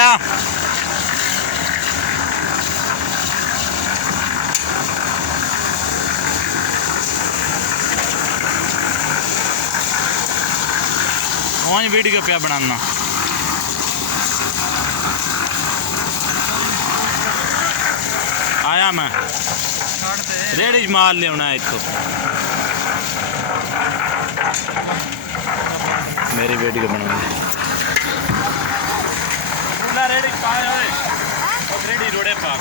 आया वीडियो पे बनाना आया मैं रेड़ी माल लिया इतो मेरी वीडियो बना रेड़ी पा रेड़ी रोड़े पा